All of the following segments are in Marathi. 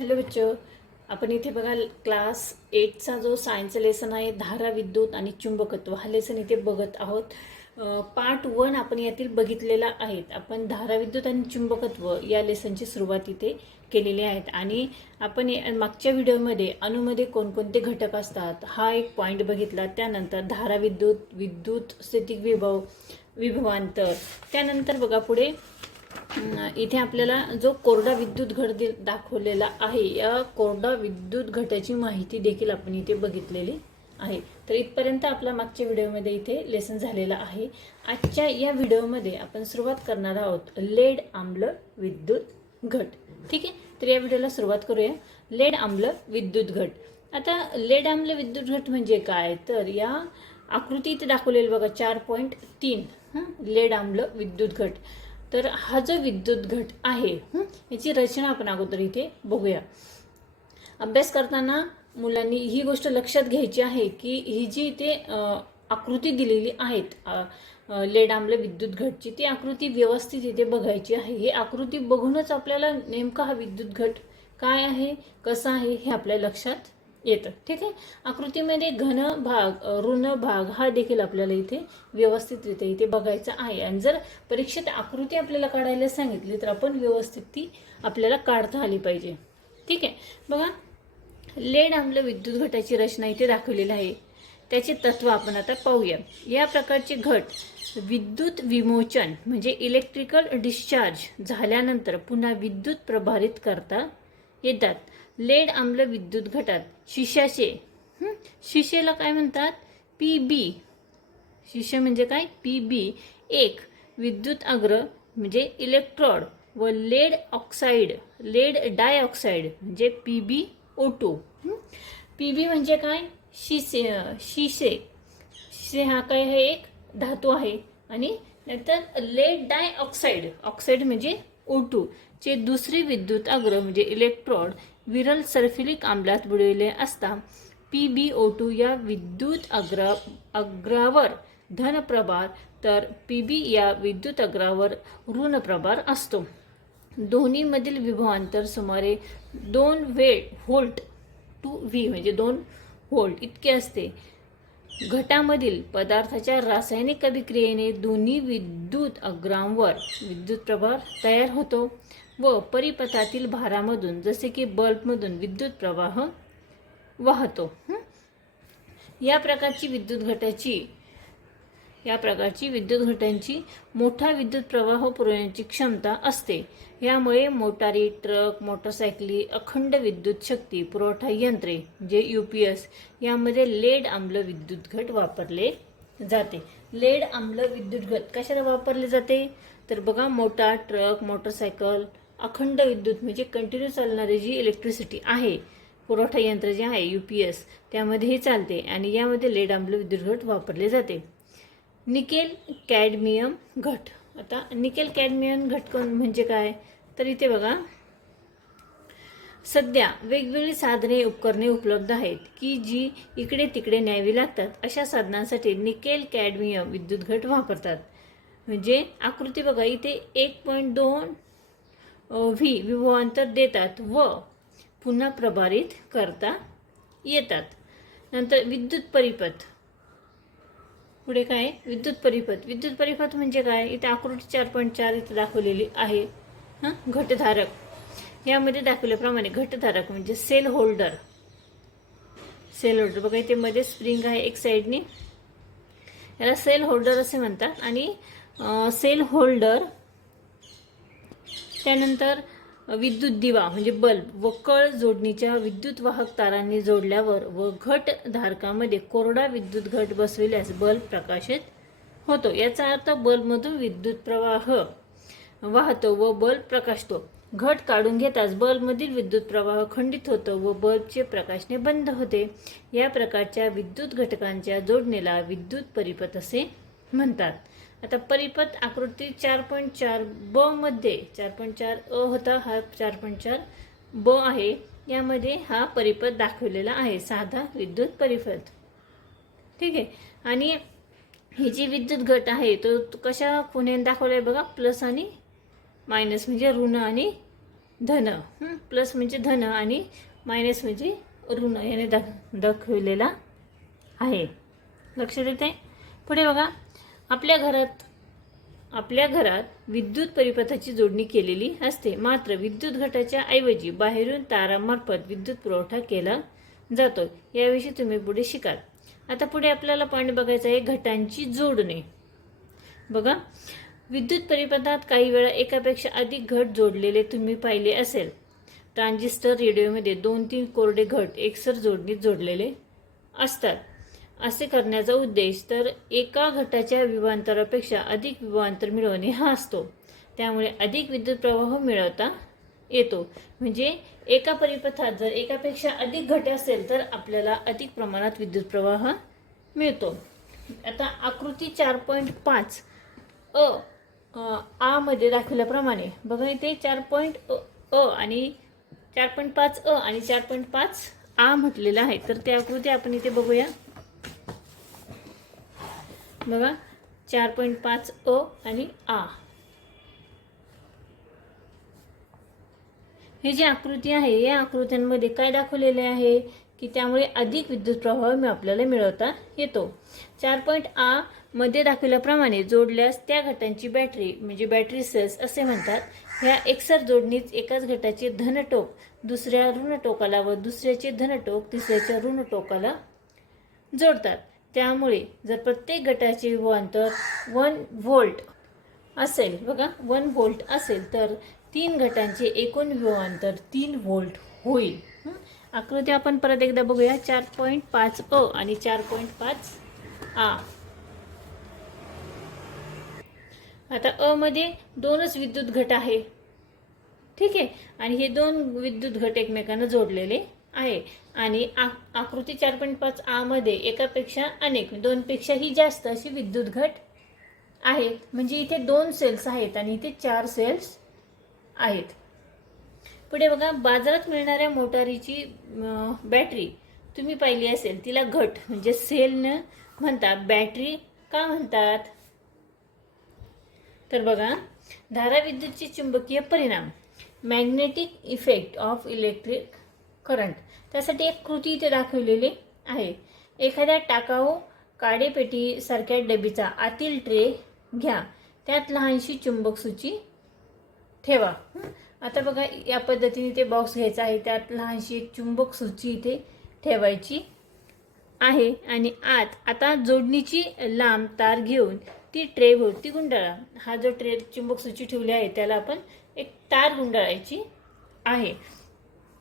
हॅलो बच्चो आपण इथे बघा क्लास एटचा जो सायन्स लेसन आहे धारा विद्युत आणि चुंबकत्व हा लेसन इथे बघत आहोत. पार्ट वन आपण यातील बघितलेला आहेत. आपण धारा विद्युत आणि चुंबकत्व या लेसनची सुरुवात इथे केलेली आहेत. आणि आपण मागच्या व्हिडिओमध्ये अणूमध्ये कोणकोणते घटक असतात हा एक पॉईंट बघितला. त्यानंतर धारा विद्युत विद्युत स्थितिक विभव विभवांतर. त्यानंतर बघा पुढे इथे आपल्याला जो कोरडा विद्युत घट दि- दाखवलेला आहे या कोरडा विद्युत घटाची माहिती देखील आपण इथे बघितलेली आहे. तर इथपर्यंत आपला मागच्या व्हिडिओमध्ये इथे लेसन झालेला आहे. आजच्या या व्हिडिओमध्ये आपण सुरुवात करणार आहोत लेड आम्ल विद्युत घट. ठीक आहे? तर या व्हिडिओला सुरुवात करूया. लेड आम्ल विद्युत घट. आता लेड आम्ल विद्युत घट म्हणजे काय? तर या आकृतीत दाखवलेलं बघा चार पॉईंट तीन लेड आम्ल विद्युत घट. तर हा जो विद्युत घट आहे याची रचना आपण अगोदर इथे बघूया. अभ्यास करताना मुलांनी ही गोष्ट लक्षात घ्यायची आहे की ही जी इथे आकृती दिलेली आहेत लेड आम्ल विद्युत घटची ती आकृती व्यवस्थित इथे बघायची आहे. ही आकृती बघूनच आपल्याला नेमका हा विद्युत घट काय आहे कसा आहे हे आपल्या लक्षात येतं. ठीक आहे? आकृतीमध्ये घन भाग ऋण भाग हा देखील आपल्याला इथे व्यवस्थितरित्या इथे बघायचा आहे. आणि जर परीक्षेत आकृती आपल्याला काढायला सांगितली तर आपण व्यवस्थित ती आपल्याला काढता आली पाहिजे. ठीक आहे? बघा लेड आम्ल विद्युत घटाची रचना इथे दाखवलेली आहे. त्याचे तत्व आपण आता पाहूया या प्रकारचे घट विद्युत विमोचन म्हणजे इलेक्ट्रिकल डिस्चार्ज झाल्यानंतर पुन्हा विद्युत प्रभारित करता येतात. लेड आम्ल विद्युत घटात शिशाचे. शिशेला काय म्हणतात? P B. शिष्य म्हणजे काय? P B. एक विद्युत अग्र म्हणजे इलेक्ट्रॉड व लेड ऑक्साईड लेड डायऑक्साईड म्हणजे P B O two. P B म्हणजे काय? शिसे शिसे शिसे हा काय हे एक धातू आहे. आणि नंतर लेड डायऑक्साईड ऑक्साईड म्हणजे ओ टू. चे दुसरे विद्युत अग्र म्हणजे इलेक्ट्रॉड विरल सल्फ्युरिक आम्लात बुडविले असता पी बी ओ टू या विद्युत अग्रा अग्रावर धन प्रभार तर पी बी या विद्युत अग्रावर ऋण प्रभार असतो. दोन्हीमधील विभवांतर सुमारे दोन वेळ व्होल्ट टू व्ही म्हणजे दोन व्होल्ट इतके असते. घटामधील पदार्थाच्या रासायनिक अभिक्रियेने दोन्ही विद्युत अग्रांवर विद्युत प्रभार तयार होतो. व परिपथातील भारामधून जसे की बल्बमधून विद्युत प्रवाह वाहतो. या प्रकारची विद्युत घटाची या प्रकारची विद्युत घटांची मोठा विद्युत प्रवाह पुरवण्याची क्षमता असते. यामुळे मोटारी ट्रक मोटरसायकली अखंड विद्युत शक्ती पुरवठा यंत्रे जे यू पी एस यामध्ये लेड आम्ल विद्युत घट वापरले जाते. लेड आम्ल विद्युत घट कशाला वापरले जाते? तर बघा मोटार ट्रक मोटरसायकल अखंड विद्युत म्हणजे कंटिन्यू चालणारी जी इलेक्ट्रिसिटी आहे पुरवठा यंत्र जे आहे यू पी एस त्यामध्येही चालते आणि यामध्ये लेड आम्ल विद्युत घट वापरले जाते. निकेल कॅडमियम घट. आता निकेल कॅडमियम घट कोण म्हणजे काय? तर इथे बघा. सध्या वेगवेगळी साधने उपकरणे उपलब्ध आहेत की जी इकडे तिकडे न्यावी लागतात. अशा साधनांसाठी निकेल कॅडमियम विद्युत घट वापरतात. म्हणजे आकृती बघा इथे एक पॉईंट दोन व्ही विभवांतर देतात व पुन्हा प्रभारित करता येतात. नंतर विद्युत परिपथ. पुढे काय? विद्युत परिपथ. विद्युत परिपथ म्हणजे काय? इथे आकृती चार पॉईंट चार इथे दाखवलेली आहे. हां? घटधारक. यामध्ये दाखवल्याप्रमाणे घटधारक म्हणजे सेल होल्डर सेल होल्डर बघा इथे मध्ये स्प्रिंग आहे एक साईडने याला सेल होल्डर असे म्हणतात. आणि सेल होल्डर त्यानंतर विद्युत दिवा म्हणजे बल्ब व कळ जोडणीच्या विद्युत वाहक तारांनी जोडल्यावर व घट धारकामध्ये कोरडा विद्युत घट बसविल्यास बल्ब प्रकाशित होतो. याचा अर्थ बल्बमधून विद्युत प्रवाह वाहतो व बल्ब प्रकाशतो. घट काढून घेताच बल्बमधील विद्युत प्रवाह खंडित होतो व बल्बचे प्रकाशने बंद होते. या प्रकारच्या विद्युत घटकांच्या जोडणीला विद्युत परिपथ असे म्हणतात. आता परिपथ आकृती चार पॉईंट चार ब मध्ये चार पॉईंट चार अ होता हा चार पॉईंट चार ब आहे. यामध्ये हा परिपथ दाखवलेला आहे साधा विद्युत परिपथ. ठीक आहे? आणि ही जी विद्युत घट आहे तो कशा कशा दाखवला दाखवलाय बघा? प्लस आणि मायनस म्हणजे ऋण आणि धन. प्लस म्हणजे धन आणि मायनस म्हणजे ऋण याने दाख दाखवलेला आहे. लक्षात येते पुढे बघा. आपल्या घरात आपल्या घरात विद्युत परिपथाची जोडणी केलेली असते. मात्र विद्युत घटाच्या ऐवजी बाहेरून तारामार्फत विद्युत पुरवठा केला जातो याविषयी तुम्ही पुढे शिकाल. आता पुढे आपल्याला पॉईंट बघायचा आहे घटांची जोडणे. बघा विद्युत परिपथात काही वेळा एकापेक्षा अधिक घट जोडलेले तुम्ही पाहिले असेल. ट्रान्झिस्टर रेडिओमध्ये दोन तीन कोरडे घट एकसर जोडणीत जोडलेले असतात. असे करण्याचा उद्देश तर एका घटाच्या विभांतरापेक्षा अधिक विभांतर मिळवणे हा असतो. त्यामुळे अधिक विद्युत प्रवाह मिळवता येतो. म्हणजे एका परिपथात जर एकापेक्षा अधिक घट असेल तर आपल्याला अधिक प्रमाणात विद्युत प्रवाह मिळतो. आता आकृती चार पॉईंट पाच अ आमध्ये दाखवल्याप्रमाणे बघा इथे चार पॉईंट अ आणि चार पॉईंट पाच अ आणि चार पॉईंट पाच आ म्हटलेलं आहे. तर त्या आकृती आपण इथे बघूया. बघा चार पॉईंट पाच अ आणि आ. हे जी आकृती आहे या आकृत्यांमध्ये काय दाखवलेले आहे? की त्यामुळे अधिक विद्युत प्रवाह मी आपल्याला मिळवता येतो. चार पॉईंट आ मध्ये दाखवल्याप्रमाणे जोडल्यास त्या घटांची बॅटरी म्हणजे बॅटरी सेल्स असे म्हणतात ह्या एकसर जोडणीत एकाच घटाचे धनटोक दुसऱ्या ऋण टोकाला व दुसऱ्याचे धनटोक तिसऱ्याच्या ऋण टोकाला जोडतात. त्यामुळे जर प्रत्येक गटाचे हो विभवांतर वन व्होल्ट असेल बघा वन व्होल्ट असेल तर तीन गटांचे एकूण हो विभवांतर तीन व्होल्ट होईल. आकृती आपण परत एकदा बघूया. चार पॉईंट पाच अ आणि चार पॉईंट पाच आ. आता अ मध्ये दोनच विद्युत घट आहे. ठीक आहे? आणि हे दोन विद्युत घट एकमेकांना जोडलेले आहे. आणि आ- आकृती चार पॉईंट पाच आमध्ये एकापेक्षा अनेक दोनपेक्षाही जास्त अशी विद्युत घट आहे म्हणजे इथे दोन सेल्स आहेत आणि इथे चार सेल्स आहेत. पुढे बघा बाजारात मिळणाऱ्या मोटारीची बॅटरी तुम्ही पाहिली असेल तिला घट म्हणजे सेल न म्हणता बॅटरी का म्हणतात? तर बघा धाराविद्युतचे चुंबकीय परिणाम magnetic effect of electric current. त्यासाठी एक कृती इथे दाखवलेली आहे. एखाद्या टाकाऊ काडेपेटीसारख्या डबीचा आतील ट्रे घ्या. त्यात लहानशी चुंबक सूची ठेवा. आता बघा या पद्धतीने ते बॉक्स घ्यायचा आहे. त्यात लहानशी एक चुंबक सूची इथे ठेवायची आहे. आणि आत आता जोडणीची लांब तार घेऊन ती ट्रे भोवती गुंडाळा. हा जो ट्रे चुंबक सूची ठेवली आहे त्याला आपण एक तार गुंडाळायची आहे.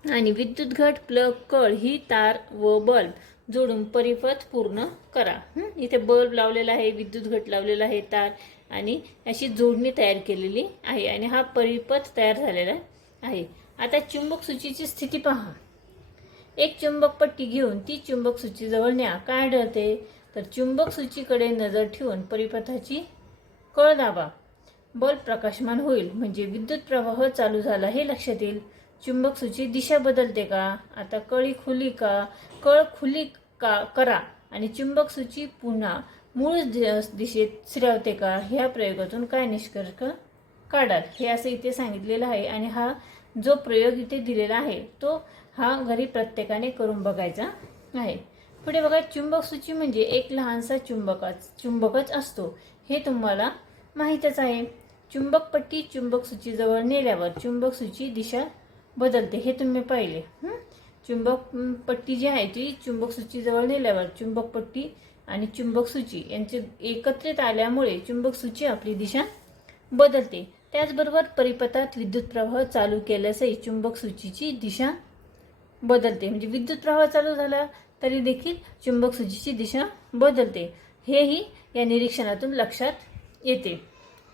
आणि विद्युत घट प्लग कळ ही तार व बल्ब जोडून परिपथ पूर्ण करा. इथे बल्ब लावलेला आहे विद्युत घट लावलेला आहे तार आणि अशी जोडणी तयार केलेली आहे आणि हा परिपथ तयार झालेला आहे. आता चुंबक सूचीची स्थिती पहा. एक चुंबक पट्टी घेऊन ती चुंबक सूचीजवळ न्या. काय आढळते? तर चुंबक सूचीकडे नजर ठेवून परिपथाची कळ दाबा. बल्ब प्रकाशमान होईल म्हणजे विद्युत प्रवाह चालू झाला हे लक्षात येईल. चुंबक सूची दिशा बदलते का? आता कळी खुली का? कळ खुली का? करा. आणि चुंबक सूची पुन्हा मूळ दि- दिशेत स्थिरावते का? ह्या प्रयोगातून काय निष्कर्ष काढाल? हे असं इथे सांगितलेलं आहे आणि हा जो प्रयोग इथे दिलेला आहे तो हा घरी प्रत्येकाने करून बघायचा आहे. पुढे बघा चुंबक सूची म्हणजे एक लहानसा चुंबकाच चुंबकच असतो. हे तुम्हाला माहीतच आहे. चुंबक पट्टी चुंबक सूचीजवळ नेल्यावर चुंबक सूची दिशा बदलते हे तुम्ही पाहिले. चुंबक पट्टी जी आहे ती चुंबक सूचीजवळ नेल्यावर चुंबक पट्टी आणि चुंबक सूची यांचे एकत्रित आल्यामुळे चुंबक सूची आपली दिशा बदलते. त्याचबरोबर परिपथात विद्युत प्रवाह चालू केल्यासही चुंबक सूचीची दिशा बदलते. म्हणजे विद्युत प्रवाह चालू झाला तरी देखील चुंबक सूचीची दिशा बदलते. हेही या निरीक्षणातून लक्षात येते.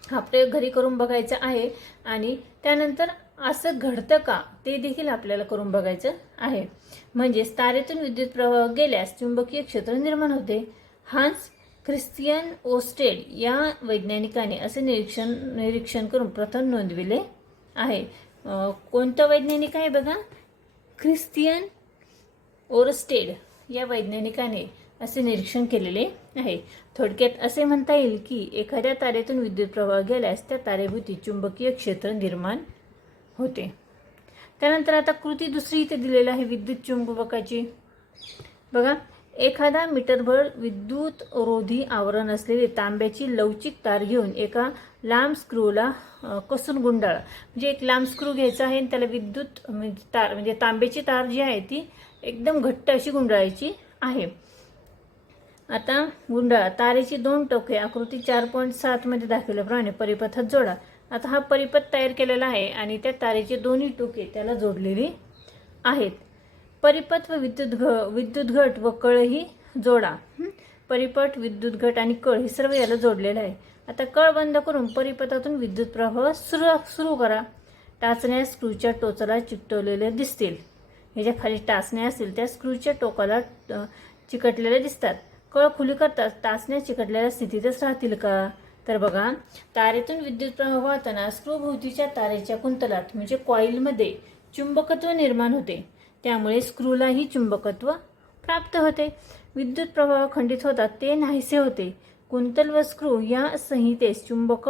हा प्रयोग घरी करून बघायचा आहे आणि त्यानंतर असं घडतं का? ते देखील आपल्याला करून बघायचं आहे. म्हणजेच तारेतून विद्युत प्रवाह गेल्यास चुंबकीय क्षेत्र निर्माण होते. हान्स ख्रिस्तियन ओस्टेड या वैज्ञानिकाने असे निरीक्षण निरीक्षण करून प्रथम नोंदविले आहे. कोणतं वैज्ञानिक आहे बघा? ख्रिस्तियन ओरस्टेड या वैज्ञानिकाने असे निरीक्षण केलेले आहे. थोडक्यात असे म्हणता येईल की एखाद्या तारेतून विद्युत प्रवाह गेल्यास त्या तारेभोवती चुंबकीय क्षेत्र निर्माण होते. त्यानंतर आता कृती दुसरी इथे दिलेली आहे विद्युत चुंबकाची. बघा एखादा मीटरभर विद्युत रोधी आवरण असलेली तांब्याची लवचिक तार घेऊन एका लांब स्क्रूला कसून गुंडाळा. म्हणजे एक लांब स्क्रू घ्यायचा आहे आणि त्याला विद्युत म्हणजे तार म्हणजे तांब्याची तार जी आहे ती एकदम घट्ट अशी गुंडाळायची आहे. आता गुंडाळा. तारेची दोन टोके आकृती चार पॉईंट सातमध्ये दाखवल्याप्रमाणे परिपथात जोडा. आता हा परिपथ तयार केलेला आहे आणि त्या तारेचे दोन्ही टोके त्याला जोडलेली आहेत. परिपथ व विद्युत घ विद्युत घट व कळही जोडा. परिपथ विद्युत घट आणि कळ हे सर्व याला जोडलेलं आहे. आता कळ बंद करून परिपथातून विद्युत प्रवाह सुरू सुरू करा. टाचण्या स्क्रूच्या टोचाला चिकटवलेल्या दिसतील. ह्याच्या खाली टाचण्या असतील त्या स्क्रूच्या टोकाला चिकटलेल्या दिसतात. कळ खुली करताच टाचण्या चिकटलेल्या स्थितीतच राहतील का? तर बघा तारेतून विद्युत प्रवाह वाहताना स्क्रूभोवतीच्या तारेच्या कुंतलात म्हणजे कॉईलमध्ये चुंबकत्व निर्माण होते. त्यामुळे स्क्रूलाही चुंबकत्व प्राप्त होते. विद्युत प्रवाह खंडित होतात ते नाहीसे होते. कुंतल व स्क्रू या संहितेस चुंबक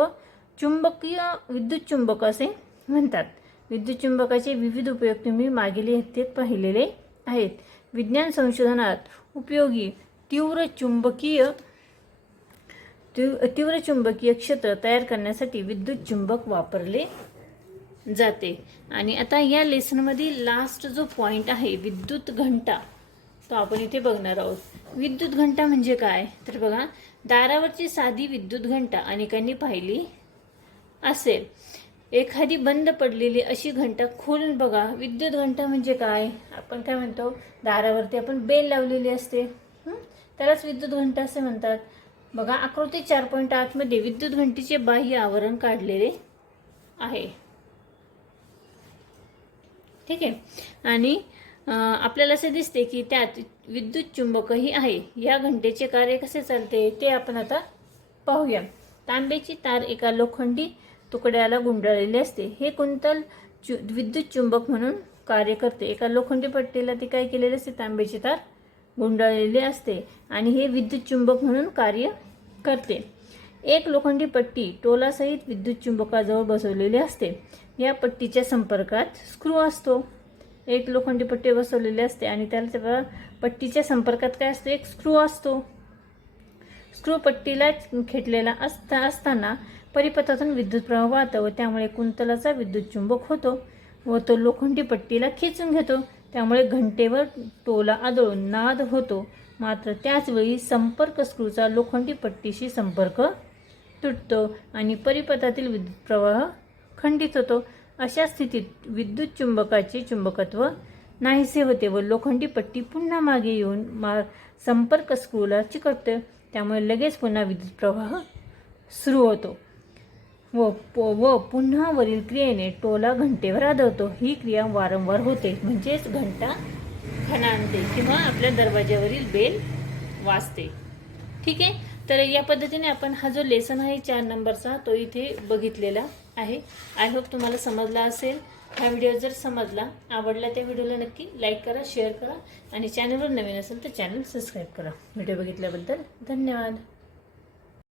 चुंबकीय विद्युत चुंबक असे म्हणतात. विद्युत चुंबकाचे विविध उपयोग तुम्ही मागील इयत्तेत पाहिलेले आहेत. विज्ञान संशोधनात उपयोगी तीव्र चुंबकीय तीव्र तीव्र चुंबकीय क्षेत्र तयार करण्यासाठी विद्युत चुंबक वापरले जाते. आणि आता या लेसनमधील लास्ट जो पॉईंट आहे विद्युत घंटा तो आपण इथे बघणार आहोत. विद्युत घंटा म्हणजे काय? तर बघा दारावरची साधी विद्युत घंटा अनेकांनी पाहिली असेल. एखादी बंद पडलेली अशी घंटा खोलून बघा. विद्युत घंटा म्हणजे काय? आपण काय म्हणतो? दारावरती आपण बेल लावलेली असते. त्यालाच विद्युत घंटा असे म्हणतात. बघा आकृती चार पॉईंट आठमध्ये विद्युत घंटीचे बाह्य आवरण काढलेले आहे. ठीक आहे? आणि आपल्याला असे दिसते की त्यात विद्युत चुंबकही आहे. या घंटेचे कार्य कसे चालते ते आपण आता पाहूया. तांब्याची तार एका लोखंडी तुकड्याला गुंडाळलेली असते. हे कुंतल चु विद्युत चुंबक म्हणून कार्य करते. एका लोखंडी पट्टीला ती काय केलेली असते? तांब्याची तार गुंडाळलेली असते आणि हे विद्युत चुंबक म्हणून कार्य करते. एक लोखंडी पट्टी टोलासहित विद्युत चुंबकाजवळ बसवलेली असते. या पट्टीच्या संपर्कात स्क्रू असतो. एक लोखंडी पट्टी बसवलेली असते आणि त्याला त्या पट्टीच्या संपर्कात काय असतो? एक स्क्रू असतो. स्क्रू पट्टीला खेटलेला असता असताना परिपथातून विद्युत प्रवाह वाहतो व त्यामुळे कुंतलाचा विद्युत चुंबक होतो व तो लोखंडी पट्टीला खेचून घेतो. त्यामुळे घंटेवर टोला आदळून नाद होतो. मात्र त्याचवेळी संपर्क स्क्रूचा लोखंडी पट्टीशी संपर्क तुटतो आणि परिपथातील विद्युत प्रवाह खंडित होतो. अशा स्थितीत विद्युत चुंबकाचे चुंबकत्व नाहीसे होते व लोखंडी पट्टी पुन्हा मागे येऊन मा संपर्क स्क्रूला चिकटते. त्यामुळे लगेच पुन्हा विद्युत प्रवाह सुरू होतो. व प- व पुन्हा वरील क्रियेने टोला घंटेवर आदळतो. ही क्रिया वारंवार होते. म्हणजेच घंटा खणाणते किंवा आपल्या दरवाज्यावरील बेल वाजते. ठीक आहे? तर या पद्धतीने आपण हा जो लेसन आहे चार नंबरचा तो इथे बघितलेला आहे. आय होप तुम्हाला समजला असेल. हा व्हिडिओ जर समजला आवडला त्या व्हिडिओला नक्की लाईक करा शेअर करा आणि चॅनलवर नवीन असेल तर चॅनल सबस्क्राईब करा. व्हिडिओ बघितल्याबद्दल धन्यवाद.